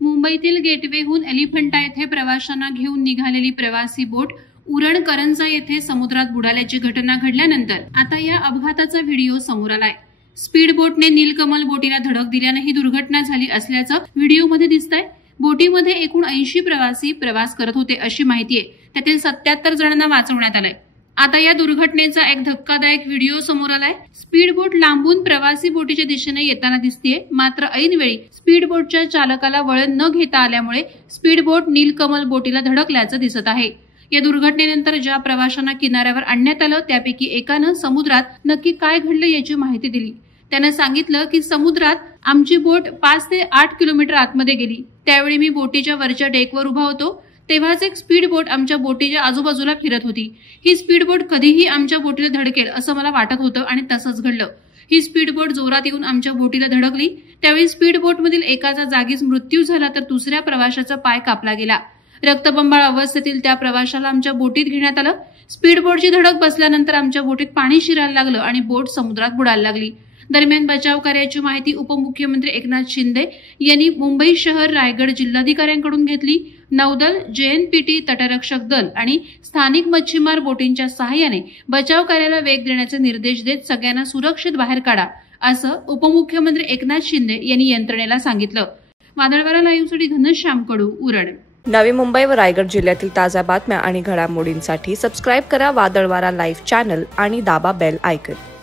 मुंबईतील गेटवेहून एलिफंटा येथे प्रवाशांना घेऊन निघालेली प्रवासी बोट उरण करंजा येथे समुद्रात बुडाल्याची घटना घडल्यानंतर आता या अपघाताचा व्हिडिओ समोर आलाय। स्पीड बोटने नीलकमल बोटीला धडक दिल्याने ही दुर्घटना झाली असल्याचं व्हिडिओमध्ये दिसतंय। बोटीमध्ये एकूण 80 प्रवासी प्रवास करत होते अशी माहिती आहे। त्यातील 77 जणांना वाचवण्यात आलंय। आता या दुर्घटनेचा एक धक्कादायक व्हिडिओ समोर आलाय। स्पीड बोट लांबून प्रवासी बोटीच्या दिशेने येताना दिसतेय, मात्र ऐनवेळी स्पीड बोटच्या चालकाला वळण न घेता आल्यामुळे स्पीड बोट नीलकमल बोटीला धडकल्याचं दिसत आहे। या दुर्घटनेनंतर ज्या प्रवाशांना किनाऱ्यावर आणण्यात आलं त्यापैकी एकानं समुद्रात नक्की काय घडलं याची माहिती दिली। त्यानं सांगितलं की समुद्रात आमची बोट 5 ते 8 किलोमीटर आतमध्ये गेली। त्यावेळी मी बोटीच्या वरच्या डेकवर उभा होतो, तेव्हाच एक स्पीड बोट आमच्या बोटीच्या आजूबाजूला फिरत होती। ही स्पीड बोट कधीही आमच्या बोटीला धडकेल असं मला वाटत होतं आणि तसंच घडलं। ही स्पीड बोट जोरात येऊन आमच्या बोटीला धडकली। त्यावेळी स्पीड बोटमधील एकाचा जागीच मृत्यू झाला तर दुसऱ्या प्रवाशाचा पाय कापला गेला। रक्तबंबाळ अवस्थेतील त्या प्रवाशाला आमच्या बोटीत घेण्यात आलं। स्पीड बोटची धडक बसल्यानंतर आमच्या बोटीत पाणी शिरायला लागलं आणि बोट समुद्रात बुडायला लागली। दरम्यान बचाव कार्याची माहिती उपमुख्यमंत्री एकनाथ शिंदे यांनी मुंबई शहर रायगड जिल्हाधिकाऱ्यांकडून घेतली। नौदल, जेएनपीटी, तटरक्षक दल आणि स्थानिक मच्छीमार बोटींच्या सहाय्याने बचाव कार्याला वेग देण्याचे निर्देश देत सगळ्यांना सुरक्षित बाहेर काढा असं उपमुख्यमंत्री एकनाथ शिंदे यांनी यंत्रणेला सांगितलं। वादळवारा लाईव्हसाठी घनश्याम कडू, उरण। नवी मुंबई व रायगड जिल्ह्यातील ताज्या बातम्या आणि घडामोडींसाठी सबस्क्राईब करा वादळवारा लाईव्ह चॅनल आणि दाबा बेल आयकॉन।